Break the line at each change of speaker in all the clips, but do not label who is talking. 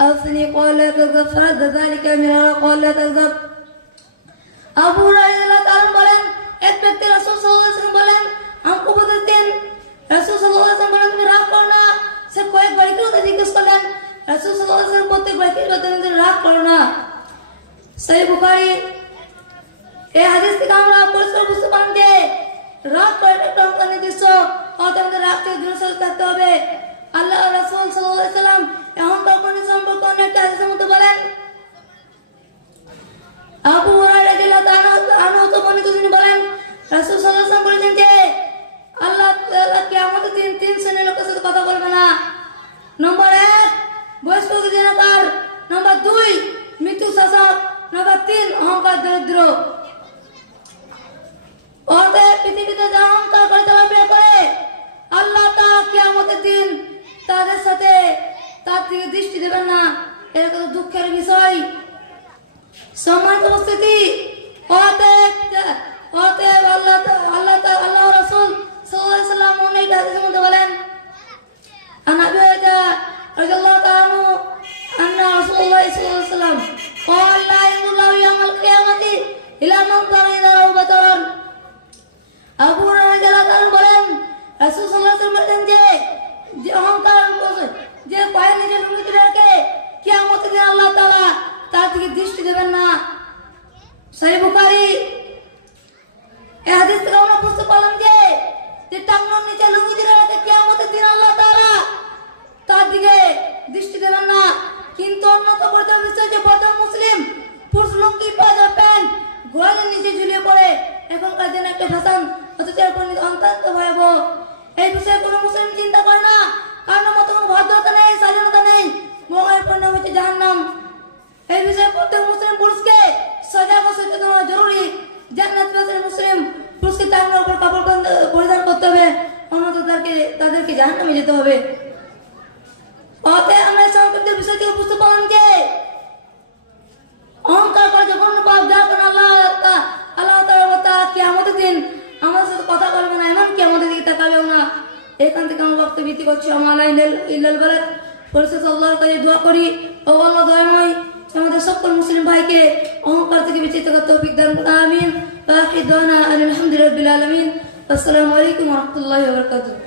أثني قال لا تكذب فرد ذلك مرارا قال لا تكذب আবু হুরায়রা কারণ বলেন এক ব্যক্তি রাসূল সাল্লাল্লাহু আলাইহি ওয়াসাল্লাম বলেন আমাকে উপদেশ দিন রাসূল সাল্লাল্লাহু আলাইহি ওয়াসাল্লাম বলেন তুমি রাগ করো না সে কয়েকবার কি কথা জিজ্ঞেস করলেন রাসূল সাল্লাল্লাহু আলাইহি ওয়াসাল্লাম প্রত্যেকবার কি কথা তুমি রাগ করো না সহিহ বুখারী এই হাদিস থেকে আমরা পরিষ্কার বুঝতে পারলাম যে রাগ করার একটা অঙ্ক নির্দিষ্ট অতএব আমাদের রাগ থেকে দূরে সরে থাকতে হবে আল্লাহ রাসূল ওয়াসাল্লাম এই অহংকার সম্পর্কে অনেক হাদিসের মধ্যে বলেন। আবু হুরায়রা রাদিয়াল্লাহু তাআলা আনহু তো বর্ণিত তিনি বলেন, রাসূল ওয়াসাল্লাম বলেছেন যে, আল্লাহ তাআলা কিয়ামতের দিন তিন শ্রেণির লোকের সাথে কথা বলবে না। নম্বর এক, বয়স্ক জনকার নম্বর দুই, মৃত্যু শাসক। নম্বর তিন, অহংকার, দরিদ্র। অতএব পৃথিবীতে যারা অহংকার করে চলাফেরা করে, আল্লাহ তাদের সাথে তার থেকে দৃষ্টি দেবেন না এটা কত দুঃখের বিষয় সম্মানিত উপস্থিতি অতএব অতএব আল্লাহ তা- আল্লাহ তা- আল্লাহ রাসূল সাল্লাল্লাহু আলাইহি ওয়াসাল্লাম অনেক হাদিসের মধ্যে বলেন عن ابي هريره رضي الله تعالى عنه ان رسول الله صلى الله عليه وسلم قال لا ينظر الله يوم القيامه الى من ظن اذا له بطرا আবু হুরায়রা রাদিয়াল্লাহু তাআলা বলেন রাসূল সাল্লাল্লাহু আলাইহি ওয়াসাল্লাম বলেন যে যে অহংকার যে পায়ে নিজে লুঙ্গিতে রাখে, কিয়ামতের দিন আল্লাহ তাআলা তার দিকে দৃষ্টি দেবেন না। সহিহ বুখারী হাদিস থেকে আমরা বুঝতে পারলাম যে যে টাঙ্গন নিচে লুঙ্গি দিয়ে রাখে, কিয়ামতের দিন আল্লাহ তাআলা তার দিকে দৃষ্টি দেবেন না। কিন্তু অন্যত পরিচয় বিষয় যে বর্তমান মুসলিম পুরুষ লুঙ্গি পায়জামা প্যান্ট গোড়ালির নিচে ঝুলিয়ে পড়ে, এখনকার দিনে একটা ফ্যাশন অথচ পরিণতি অত্যন্ত ভয়াবহ এই বিষয়ে কোনো মুসলিম চিন্তা করে না কারণ মতো কোনো ভদ্রতা নেই স্বাধীনতা নেই মোবাইল পরিণাম হচ্ছে জাহান্নাম। এই বিষয়ে প্রত্যেক মুসলিম পুরুষকে সজাগ সচেতন হওয়া জরুরি। জান্নাত মুসলিম পুরুষকে তার উপর কাপড় পরিধান- করতে হবে। অন্যত তাদেরকে তাদেরকে জাহান্নামে যেতে হবে। অতএব আমরা সংক্ষিপ্ত বিষয় থেকে বুঝতে পারলাম যে অহংকার করে যখন পাপ যার কারণে আল্লাহ আল্লাহ তাআলা তাআলা কিয়ামতের দিন আমাদের সাথে কথা বলবে না, এমন কি আমাদের দিকে তাকাবেও না। এখান থেকে আমরা বক্তব্য করছি। আমার ইল্লাল বালাদ। পরিশেষে আল্লাহর কাছে দোয়া করি ও আল্লাহ দয়াময় আমাদের সকল মুসলিম ভাইকে অহংকার থেকে বেঁচে থাকার তৌফিক দান করুন আমিন বাকি দানা আলহামদুলিল্লাহ আলামিন আসসালামু আলাইকুম ওয়া রাহমাতুল্লাহি ওয়া বারাকাতুহু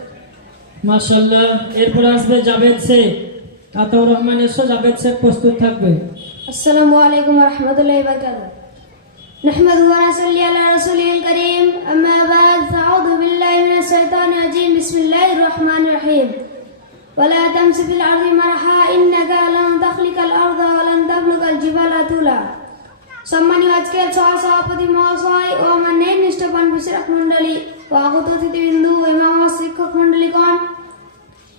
মাশাল্লাহ এরপর আসবে জাভেদ শেখ আতাউর রহমান এসো জাভেদ শেখ প্রস্তুত থাকবে
السلام عليكم ورحمة الله وبركاته نحمده ونصلي على رسوله الكريم أما بعد فأعوذ بالله من الشيطان الرجيم بسم الله الرحمن الرحيم ولا تمس في الأرض مرحا إنك لن تخلق الأرض ولن تبلغ الجبال طولا সম্মানীয় আজকের সহ সভাপতি মহাশয় ও আমার নেই নিষ্ঠবান বিশারক মন্ডলী ও আগত অতিথিবৃন্দু এবং আমার শিক্ষক মন্ডলীগণ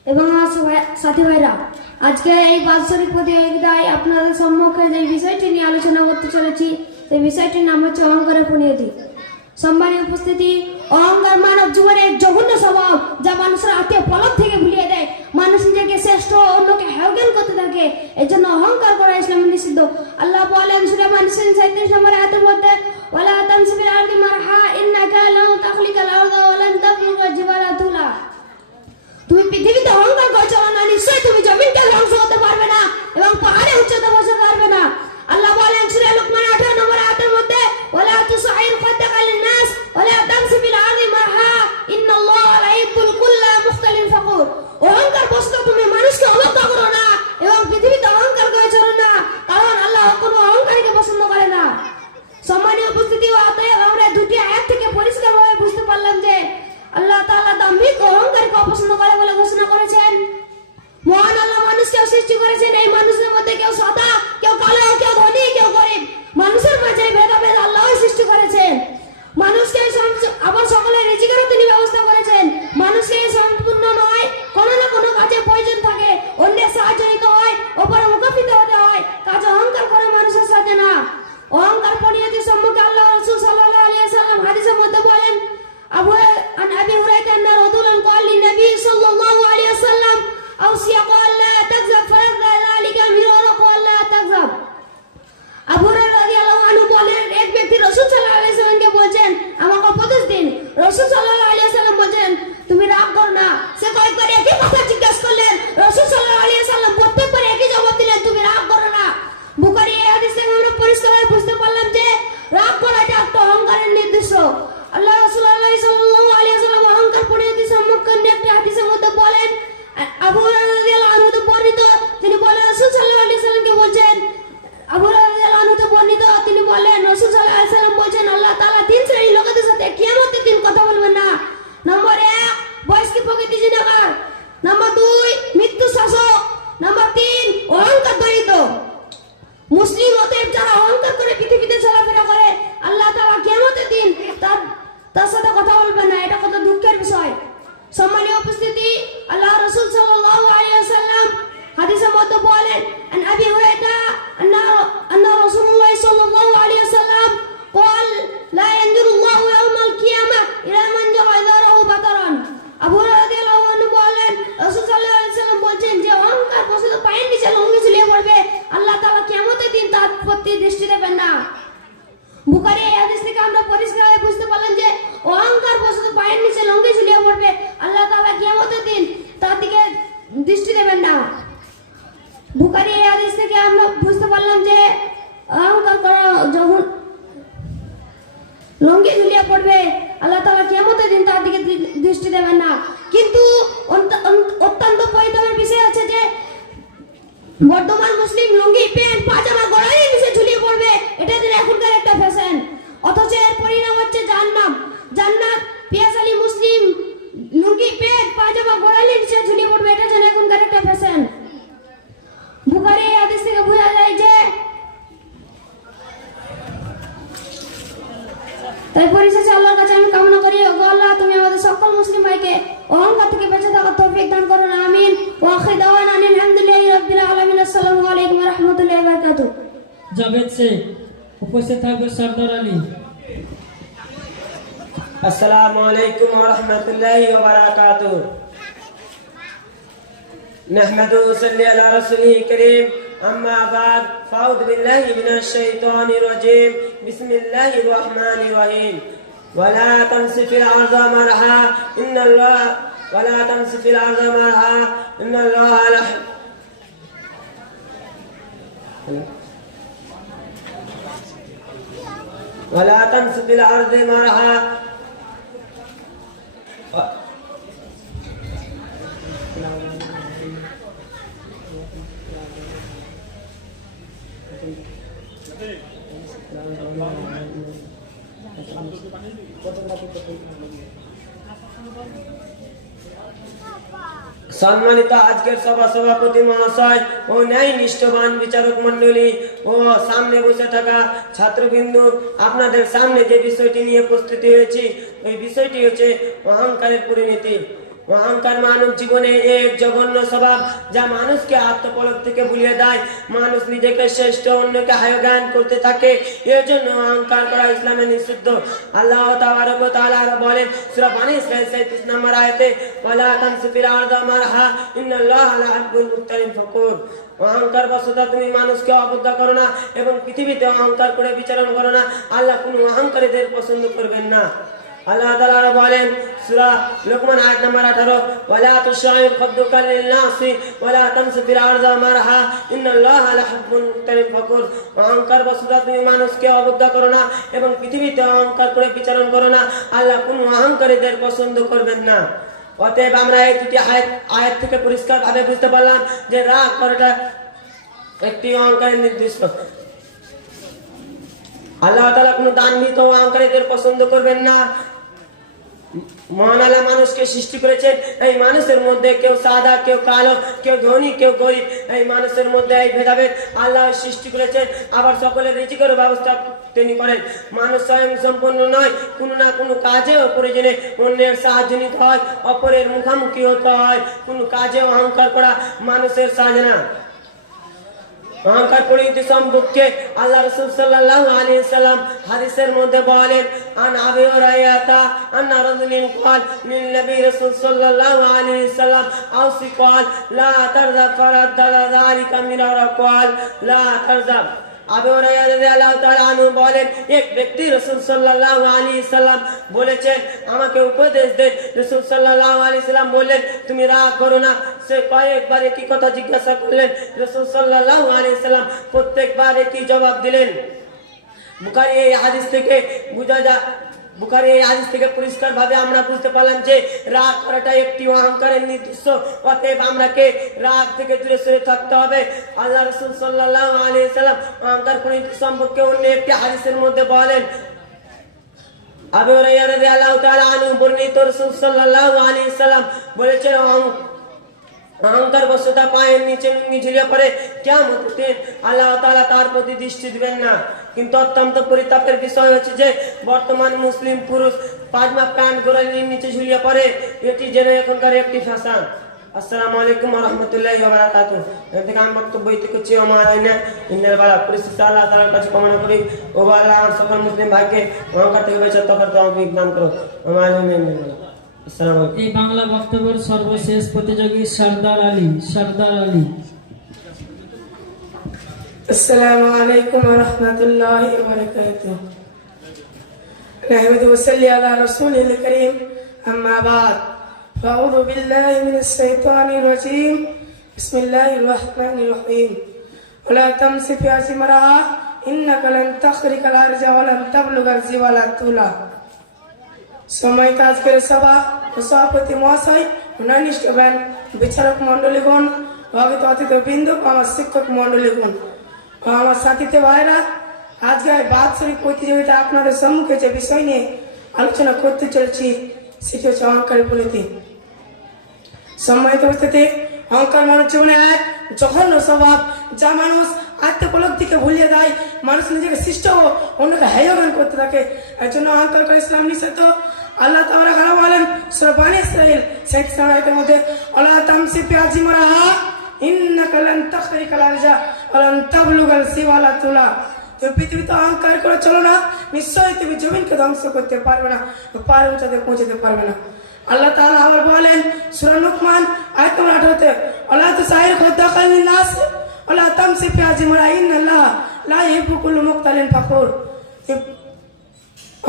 এবং আমার সবাই- সাথী ভাইরা আজকে এই বাৎসরিক প্রতিযোগিতায় আপনাদের সম্মুখে যে বিষয়টি নিয়ে আলোচনা করতে চলেছি সেই বিষয়টির নাম হচ্ছে অহংকারের পুনিয়তি সম্মানীয় উপস্থিতি অহংকার মানব জীবনের এক জঘন্য স্বভাব যা মানুষের আত্মীয় পলক থেকে ভুলিয়ে দেয় মানুষ নিজেকে শ্রেষ্ঠ, অন্যকে হেয়জ্ঞান করতে থাকে। এর জন্য অহংকার করা ইসলাম নিষিদ্ধ। আল্লাহ বলেন, সুরা মানুষের সাইত্রিশ নম্বর আয়াতের মধ্যে, ওয়ালা তামসিবিল আরদি মারহা ইন্নাকা লাউ তাখলিকাল আরদা ওয়ালান তাবলুগা জিবালা তুলা তুমি পৃথিবীতে অহংকার করছ না, নিশ্চয়ই তুমি জমিনকে Oh. তা সাথে কথা বলবে না
ورحمة الله وبركاته. نحمده صلى على رسوله الكريم أما بعد فأعوذ بالله من الشيطان الرجيم بسم الله الرحمن الرحيم ولا تمس في الأرض مرحا. إن الله ولا تمس في الأرض مرحا. إن الله لح ولا تمس في الأرض مرحا. সম্মানিত আজকের সভা সভাপতি মহাশয় ও ন্যায় নিষ্ঠবান বিচারক মন্ডলী ও সামনে বসে থাকা ছাত্রবিন্দু, আপনাদের সামনে যে বিষয়টি নিয়ে প্রস্তুতি হয়েছি, ওই বিষয়টি হচ্ছে অহংকারের পরিণতি। অহংকার মানব জীবনে এক জঘন্য স্বভাব যা মানুষকে আত্মপলক থেকে ভুলিয়ে দেয়। মানুষ নিজেকে শ্রেষ্ঠ, অন্যকে হায় জ্ঞান করতে থাকে। এর জন্য অহংকার করা ইসলামে নিষিদ্ধ। আল্লাহ বলেন, সূরা বানী ইসরাঈল 37 নম্বর আয়াতে, ওয়ালা অহংকার বশত তুমি মানুষকে অবজ্ঞা করো না এবং পৃথিবীতে অহংকার করে বিচারণ করো না। আল্লাহ কোনো অহংকারীদের পছন্দ করবেন না। আল্লাহ তাআলা বলেন, সূরা লোকমান আয়াত নম্বর 18 ওয়ালা তুশাইর খাদ্দুকা লিন-নাসি ওয়ালা তামসু ফিল আরদি মারহা, ইন্নাল্লাহা লা ইউহিব্বুল মুখতালিন ফকুর। অহংকার বশত তুমি মানুষকে অবজ্ঞা করো না এবং পৃথিবীতে অহংকার করে বিচারণ করো না। আল্লাহ কোনো অহংকারীদের পছন্দ করবেন না। অতএব আমরা এই দুটি আয়াত আয়াত থেকে পরিষ্কার ভাবে বুঝতে পারলাম যে রাগ করাটা একটি অহংকারের নির্দিষ্ট। আল্লাহ তাআলা কোনো দানবিত ও অহংকারীদের পছন্দ করবেন না। মহান আল্লাহ মানুষকে সৃষ্টি করেছেন। এই মানুষের মধ্যে কেউ সাদা, কেউ কালো, কেউ ধনী, কেউ গরিব। এই মানুষের মধ্যে এই ভেদাভেদ আল্লাহ সৃষ্টি করেছেন। আবার সকলের রিজিকের ব্যবস্থা তিনি করেন। মানুষ স্বয়ং সম্পন্ন নয়, কোনো না কোনো কাজে প্রয়োজনে অন্যের সাহায্য নিতে হয়, অপরের মুখামুখি হতে হয়। কোনো কাজে অহংকার করা মানুষের সাজ না। অহংকার পরিণতি সম্পর্কে আল্লাহ রসুল সাল্লাল্লাহু আলাইহি সাল্লাম হাদিসের মধ্যে বলেন আন আবি হুরায়রা আন্না রাজুলিন قال للنبي رسول صلى الله عليه وسلم اوصي قال لا ترضى فرد ذلك من قال لا ترضى আবু তাআলা বলেন, এক ব্যক্তি রাসূল সাল্লাল্লাহু আলাইহি সাল্লাম বলেছেন, আমাকে উপদেশ দেন। রাসূল সাল্লাল্লাহু আলাইহি সাল্লাম বললেন, তুমি রাগ করো না। সে কয়েকবার একই কথা জিজ্ঞাসা করলেন। রাসূল আলাইহি সাল্লাম প্রত্যেকবার একই জবাব দিলেন। বুখারী এই হাদিস থেকে বোঝা যা বুখারী এই হাদিস থেকে পরিষ্কার ভাবে আমরা বুঝতে পারলাম যে রাগ করাটা একটি অহংকারের নির্দিষ্ট অতএব আমরাকে রাগ থেকে দূরে সরে থাকতে হবে। আল্লাহ রসুল সাল্লাল্লাহু আলাইহি সাল্লাম অহংকার পরিণতি সম্পর্কে অন্য একটি হাদিসের মধ্যে বলেন। আবু হুরায়রা রাদিয়াল্লাহু তাআলা আনহু বর্ণিত রাসূল সাল্লাল্লাহু আলাইহি বলেছেন অহংকার বশতা পায়ের নিচে লুঙ্গি ঝুলিয়ে পড়ে কেমন আল্লাহ তালা তার প্রতি দৃষ্টি দিবেন না। কিন্তু অত্যন্ত পরিতাপের বিষয় হচ্ছে যে, বর্তমান মুসলিম পুরুষ পাজমা প্যান্ট গোড়ালির নিচে ঝুলিয়ে পড়ে, এটি যেন এখনকার একটি ফ্যাশন। আসসালামু আলাইকুম রাহমাতুল্লাহি ওয়া বারাকাতুহু। এর থেকে আমি বক্তব্য দিতে করছি আমার আইনে ইন্নাল বালা, পরিস্থিতি আল্লাহ তাআলার কাছে কামনা করি। ও আল্লাহ আমার সকল মুসলিম ভাইকে অহংকার থেকে বেঁচে থাকার তৌফিক দান করো আমার আইনে
এই বাংলা বক্তব্যের সর্বশেষ প্রতিযোগী সর্দার আলী সর্দার আলী
السلام عليكم ورحمة الله وبركاته نحمد وصلي على رسوله الكريم أما بعد فأعوذ بالله من الشيطان الرجيم بسم الله الرحمن الرحيم ولا تمس في أسمرها إنك لن تخرق الأرض ولن تبلغ الجبال طولا সময়ত আজকের সভা, সভাপতি মহাশয় অন্যান্য ব্যান, বিচারক মন্ডলীগণ ভগত অতিথ বিন্দু, আমার শিক্ষক মন্ডলীগণ ও আমার সাথীতে ভাইরা আজকে বাৎসরিক প্রতিযোগিতা আপনাদের সম্মুখে যে বিষয় নিয়ে আলোচনা করতে চলেছি, সেটি হচ্ছে অহংকারের প্রতি সম্মানিত উপস্থিতি, অহংকার মানুষ জীবনে এক জঘন্য স্বভাব, যা মানুষ আত্মপলব্ধিকে ভুলিয়ে দেয়, মানুষ নিজেকে সৃষ্ট ও অন্যকে হেয়গান করতে থাকে। এর জন্য অহংকার করে ইসলাম নিষেধ আল্লাহ তাআলা খানা বলেন? সূরা বানি ইসরাইল 67 আয়াতের মধ্যে আল্লাহ তামসি পিয়াজি তাবলুগাল সিওয়ালা তুলা। তুমি পৃথিবীতে করে চলো না, নিশ্চয়ই তুমি জমিনকে ধ্বংস করতে পারবে না পার উঁচাতে পৌঁছতে পারবে না। আল্লাহ তাআলা আবার বলেন, সূরা লুকমান নম্বর 18 তে আল্লাহ তো খোদা খালিন নাস আল্লাহ তামসি ফি আজমারা ইন্নাল্লাহ, লা ইহিব্বু কুল্লু মুখতালিন ফাখুর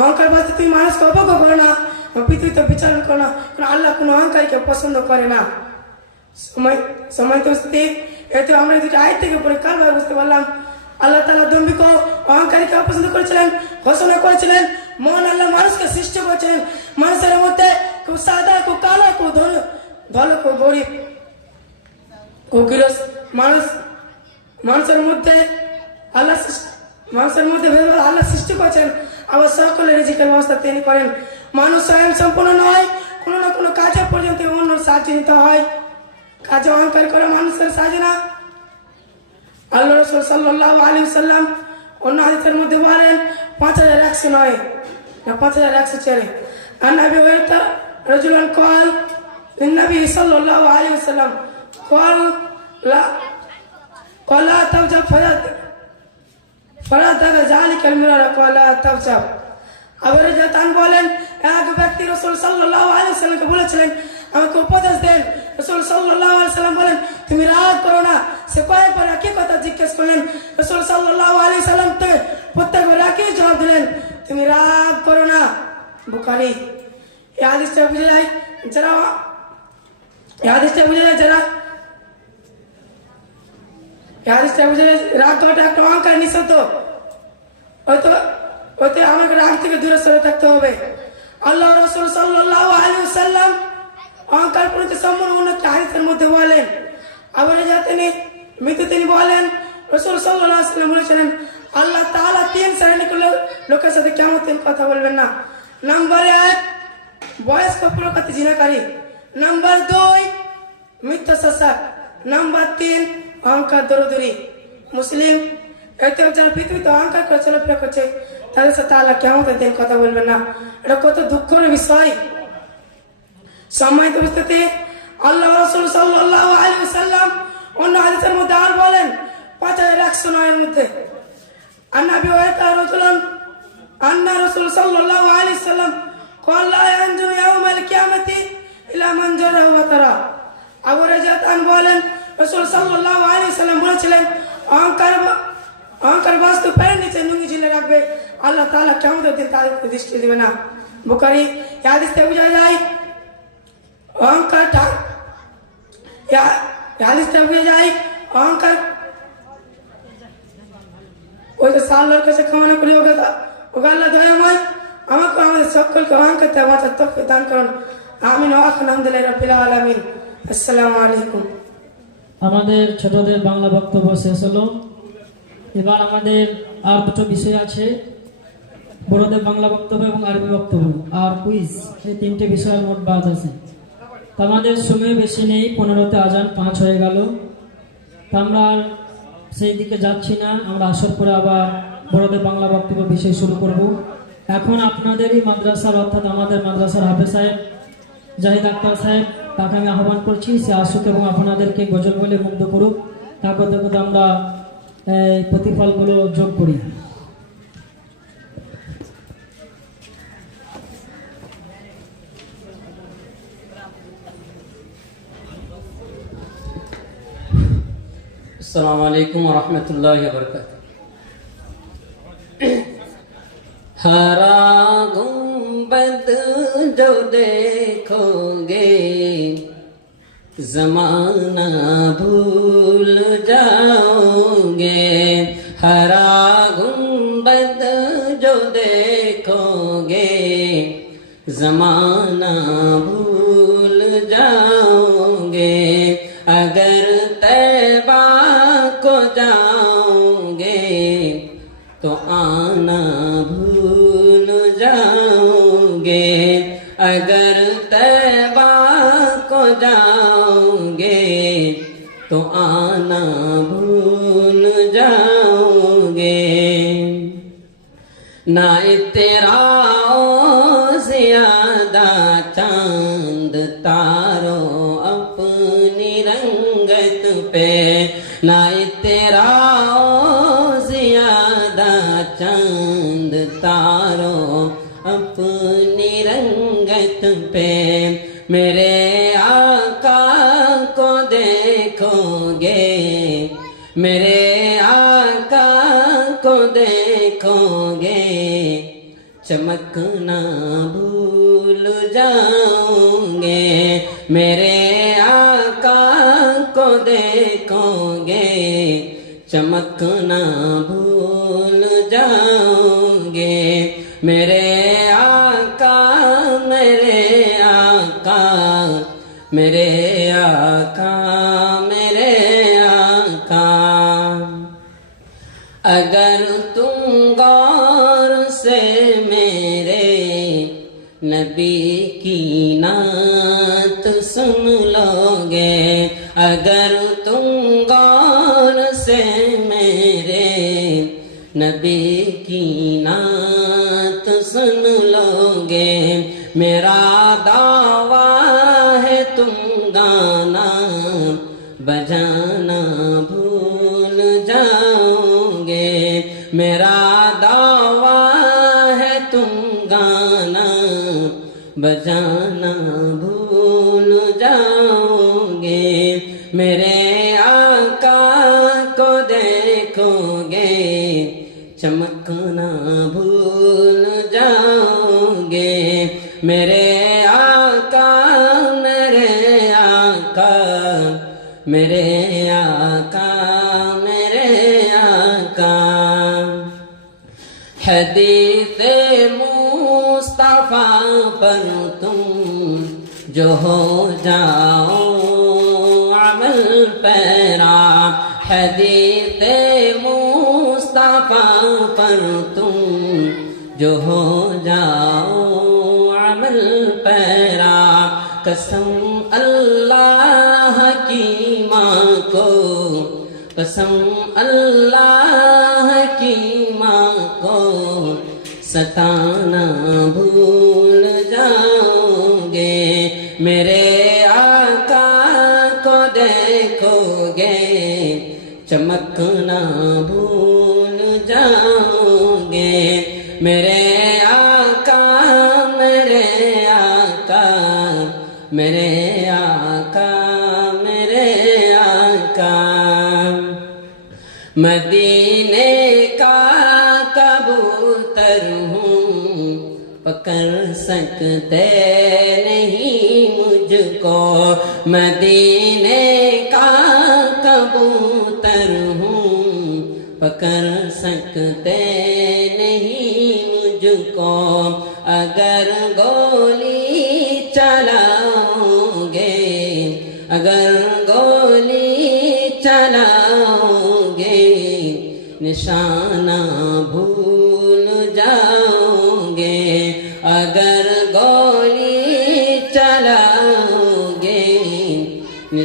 অহংকার বলতে তুমি মানুষকে অবজ্ঞ করো না পৃথিবীতে বিচারণ করো না, কারণ আল্লাহ কোনো অহংকারীকে পছন্দ করে না। সময় সময় তো স্থিতি এতে আমরা দুটো আয় থেকে পরে কারবার বুঝতে পারলাম। আল্লাহ তালা দম্বিক অহংকারীকে অপছন্দ করেছিলেন, ঘোষণা করেছিলেন, মহান আল্লাহ মানুষকে সৃষ্টি করেছিলেন। মানুষের মধ্যে কেউ সাদা কেউ কালো কেউ ধন ভালো কেউ গরিব। কেউ মানুষ মানুষের মধ্যে আল্লাহ মানুষের মধ্যে ভেদাভেদ আল্লাহ সৃষ্টি করেছেন। আবার সকলের রিজিকের ব্যবস্থা তিনি করেন। মানুষ স্বয়ং সম্পূর্ণ নয়, কোনো না কোনো কাজে পর্যন্ত অন্য সাহায্য নিতে হয়। কাজে অহংকার করে মানুষের সাহায্য না। আল্লাহ রসুল সাল্লাহ আলী সাল্লাম অন্য হাদিসের মধ্যে বলেন, পাঁচ হাজার একশো নয়, না, পাঁচ হাজার একশো চারে। আর নবী ওয়েতা রজুলান কল নবী সাল্লাহ আলী সাল্লাম কল লা কলা তাবজা ফরাদ ফরাদ দাদা জালি কালমিরা কলা তাবজা আবার জাতান বলেন, এক ব্যক্তি রসুল সাল্লাল্লাহু আলাইহি সাল্লামকে বলেছিলেন, আমাকে উপদেশ দেন। রসুল সাল্লাল্লাহু আলাইহি সাল্লাম বলেন, তুমি রাগ করো না। সে কয়েকবার একই কথা জিজ্ঞেস করলেন। রসুল সাল্লাল্লাহু আলাইহি সাল্লাম তো প্রত্যেকবার একই জবাব দিলেন, তুমি রাগ করো না। বুখারী। এই হাদিসটা বুঝে যায় যারা এই হাদিসটা বুঝে যায় যারা হাদিসটা বুঝে রাগ একটা হয়তো হয়তো আমাকে থেকে দূরে সরে হবে। আল্লাহ রসুল হাদিসের মধ্যে বলেন, আবার মৃত্যু তিনি বলেন, রসুল তিন লোকের সাথে কেমন তিন কথা বলবেন না। নাম্বার এক, বয়স্ক প্রকাতি জিনাকারী। নাম্বার দুই মিথ্যা নাম্বার তিন অহংকার দৌড়দৌড়ি মুসলিম একটু একজন পৃথিবীতে অহংকার করে চলাফেরা করছে, তাদের সাথে আল্লাহ কেমন দিন কথা বলবে না। এটা কত দুঃখের বিষয়। সময় বুঝতে আল্লাহ রসুল সাল্লাহ আলী সাল্লাম অন্য হাদিসের মধ্যে আর বলেন পাঁচ হাজার একশো নয়ের মধ্যে আন্নাবি ওয়াইতা রসুলাম আন্না রসুল সাল্লাহ আলী সাল্লাম কল্লা ইয়ানজু ইয়াউমাল কিয়ামতি ইলা মান জারাহু ওয়া তারা আবু রাজাত আন বলেন রসুল সাল্লাল্লাহু আলাইহি সাল্লাম বলেছিলেন অহংকার অহংকার বাস্তু প্যারের নিচে নুঙ্গি ঝিলে রাখবে আল্লাহ তাআলা কেমন দিন তাদেরকে দৃষ্টি দিবে না বুখারী এই হাদিস থেকে বোঝা যায় অহংকারটা ইয়া- এই হাদিস থেকে বোঝা যায় অহংকার ওই যে সাল্লার কাছে ক্ষমা করি ওকে দা- ওকে আল্লাহ দয়াময় আমাকে আমাদের সকলকে অহংকার থেকে বাঁচার তফকে দান করুন আমিন ওয়াক আলহামদুলিল্লাহ রাব্বিল আলামিন আসসালামু আলাইকুম
আমাদের ছোটদের বাংলা বক্তব্য শেষ হলো। এবার আমাদের আর দুটো বিষয় আছে, বড়দের বাংলা বক্তব্য এবং আরবি বক্তব্য। আর কুইজ এই তিনটে বিষয়ের মোট বাদ আছে। তো আমাদের সময় বেশি নেই, পনেরোতে আজান পাঁচ হয়ে গেল। তা আমরা সেই দিকে যাচ্ছি না, আমরা আসার পরে আবার বড়দের বাংলা বক্তব্য বিষয় শুরু করব। এখন আপনাদেরই মাদ্রাসার, অর্থাৎ আমাদের মাদ্রাসার হাফেজ সাহেব, জাহিদ আক্তার সাহেব তাকে আমি আহ্বান করছি সে আসুক এবং আপনাদেরকে গজল বলে মুগ্ধ করুক তারপর দেখো আমরা এই প্রতিফলগুলো যোগ করি
السلام عليكم ورحمة الله وبركاته हरा गुंबद जो देखोगे जमाना भूल जाओगे। हरा गुंबद जो देखोगे जमाना भूल तो आना भूल जाओगे। ना तेरा ज़्यादा चाँद तारो अपनी रंगत पे। ना तेरा ज़्यादा चाँद तारो अपनी रंगत पे। मेरे मेरे आका को देखोगे चमकना भूल जाओगे। मेरे आका को देखोगे चमकना भूल जाओगे अगर तुम गौर से मेरे नबी की नात सुन लोगे, अगर तुम गौर से मेरे नबी की नात सुन लोगे, मेरा दावा है तुम गाना बजाना मेरा दावा है तुम गाना बजाना भूल जाओगे। मेरे आका को देखोगे, चमकना भूल जाओगे। मेरे आका मेरे आका, मेरे हदीस मुस्तफा पर तुम जो हो जाओ अमल पैरा हदीस मुस्तफा पर तुम जो हो जाओ अमल पैरा कसम अल्लाह की माँ को कसम अल्लाह की माँ को सताना भूल जाओगे। मेरे आका को देखोगे। चमकना भूल जाओगे। मेरे आका मेरे आका मेरे आका मेरे आका। मदीने पकड़ सकते नहीं मुझको। मदीने का कबूतर हूँ, पकड़ सकते नहीं मुझको। अगर गोली चलाओगे, अगर गोली चलाओगे, निशाना भूल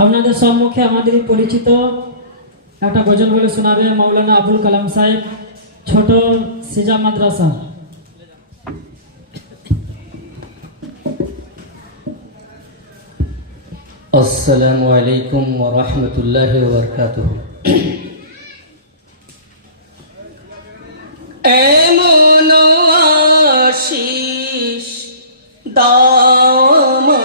আপনাদের সম্মুখে আমাদের পরিচিত একটা গজল বলে শোনাবে মৌলানা আবুল কালাম সাহেব ছোট সিজা মাদ্রাসা।
আসসালামু আলাইকুম ওয়া রাহমাতুল্লাহি ওয়া বারাকাতুহু। এমন আশিস দামা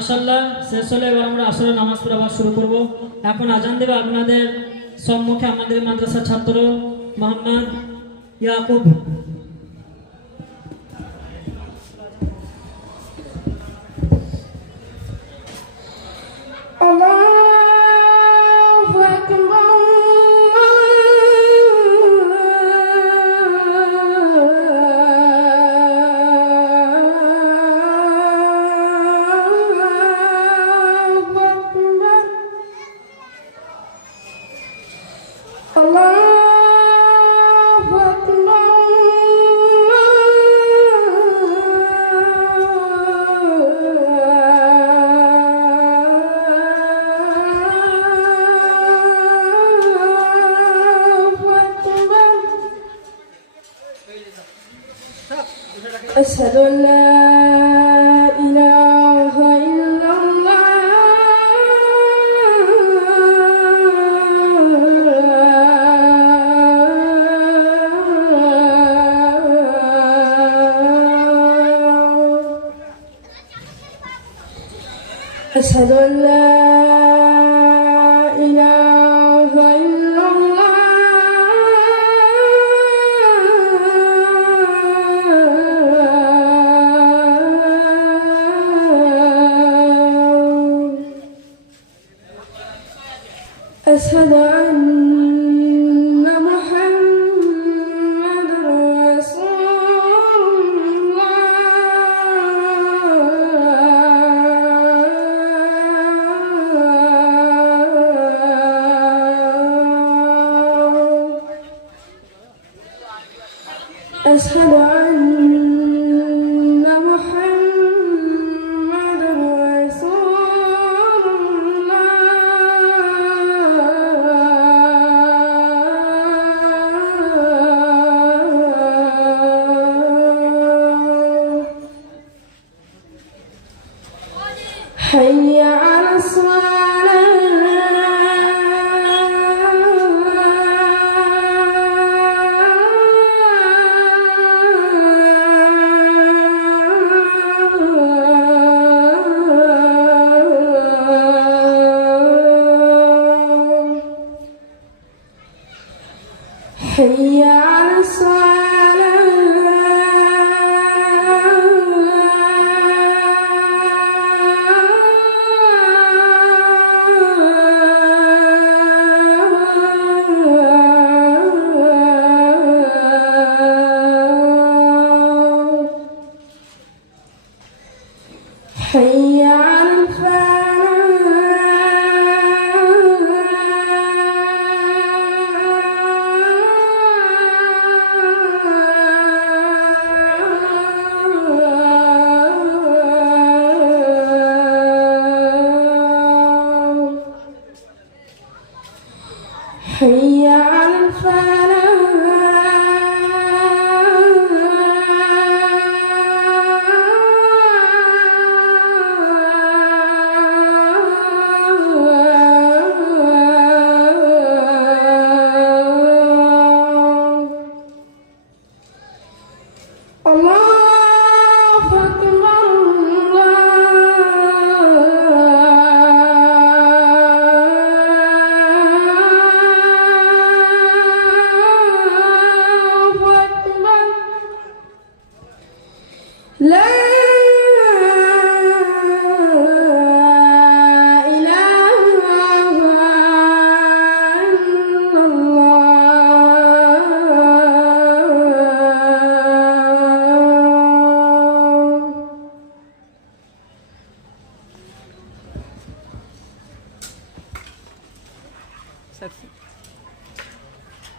মাসাল্লাহ শেষ হলে এবার আমরা আসলে নামাজ পড়াবার শুরু করব। এখন আজান দেবে আপনাদের সম্মুখে আমাদের মাদ্রাসা ছাত্র Mohammad Yakub. Barcelona to learn